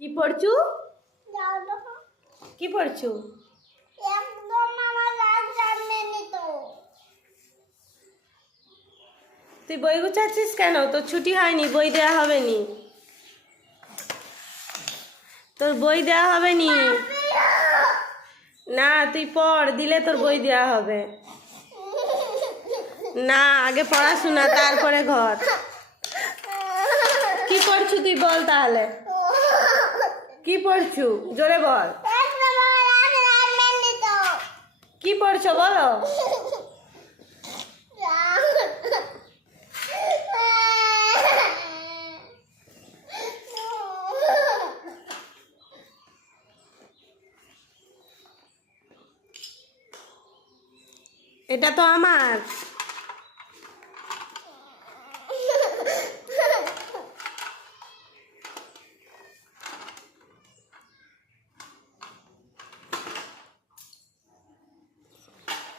কি পড়ছু? কি পড়ছু? তুই বই গুছাচ্ছিস কেন? তোর ছুটি হয়নি, বই দেওয়া হবে নি। তোর বই দেওয়া হবে নি। না তুই পড়, দিলে তোর বই দেওয়া হবে। না, আগে পড়াশোনা তারপরে ঘর। কি পড়ছু তুই বল তাহলে? কি পড়ছু জোরে বল। কি পড়ছো বলো? এটা তো আমার।